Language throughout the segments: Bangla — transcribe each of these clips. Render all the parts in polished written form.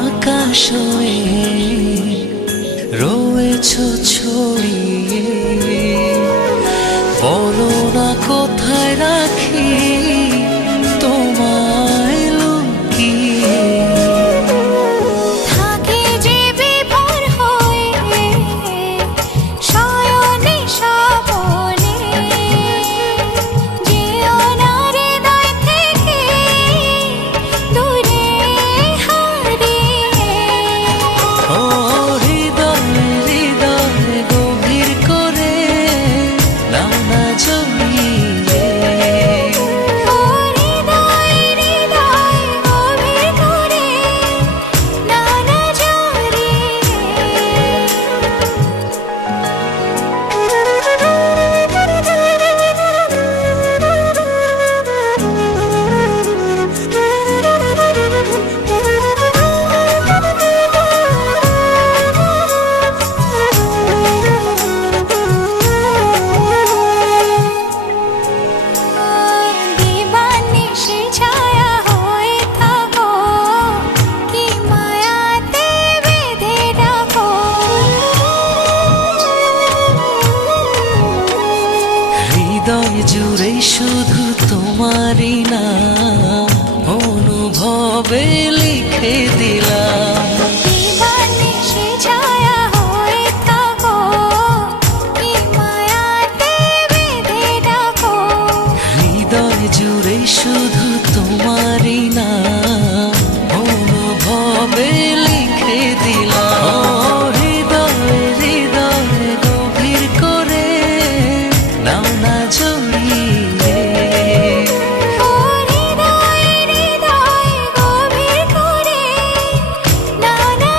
আকাশ হয়ে রয়েছ ছড়িয়ে, বলো না কোথায় রাখি তোমায় লুকিয়ে। থাকে যে বিভোর হয়ে শয়নে স্বপনে, যেও না হৃদয় থেকে দূরে হারিয়ে। ও হৃদয় হৃদয় গভীর করে নাও না জমিয়ে। ও হৃদয় হৃদয় গভীর করে নাও না দিবানিশি ছায়া হয়ে থাকো, কি মায়াতে বেঁধে রাখো। হৃদয় জুড়ে শুধু তোমারই নাম অনুভবে লিখে দিলাম। দিবানিশি ছায়া হয়ে থাকো, কি মায়াতে বেঁধে রাখো। হৃদয় জুড়ে শুধু তোমারই নাম অনুভবে লিখে দিলাম। ও হৃদয় হৃদয় গভীর করে নাও না জমিয়ে। ও হৃদয় হৃদয় গভীর করে নাও না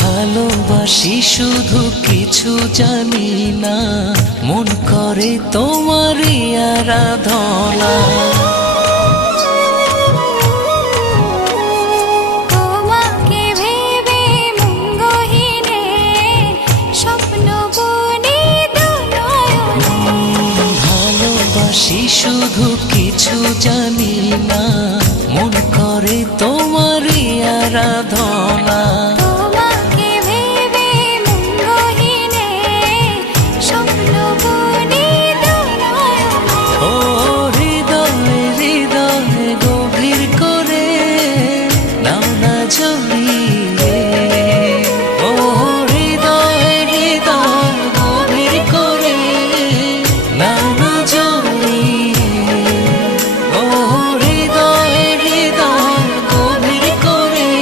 ভালোবাসি শুধু কিছু জানি না, মন করে তোমারই আরাধনা। তোমাকে ভেবে মঙ্গহীনে স্বপ্ন বুনি দুনয়নে। ভালোবাসি শুধু কিছু জানি না, মন করে তোমারই আরাধনা। তোমাকে ভেবে মঙ্গহীনে স্বপ্ন বুনি দুনয়নে। ও হৃদয় হৃদয় গভীর করে নাও না জমিয়ে। ও হৃদয় হৃদয় গভীর করে নাও না জমিয়ে। ও হৃদয় হৃদয় গভীর করে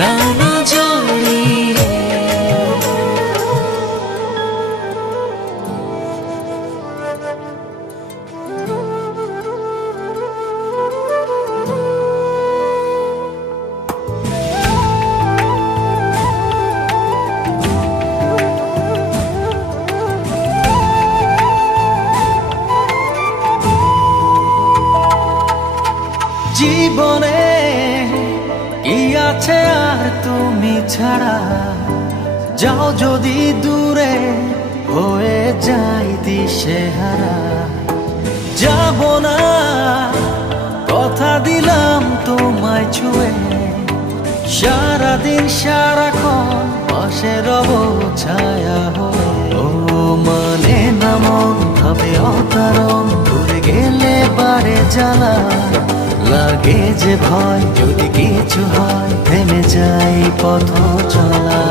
নাও না জমিয়ে। জীবনে কি আছে আর তুমি ছাড়া, যাও যদি দূরে হয়ে যাই দিশেহারা। যাব না কথা দিলাম তোমায় ছুঁয়ে, সারাদিন সারাক্ষণ পাশে রব ছায়া হয়ে। ও মানে না মন ভাবে অকারণ, দূরে গেলে বাড়ে জ্বালা। লাগে যে ভয় যদি কিছু হয়, থেমে যাই পথ চলা।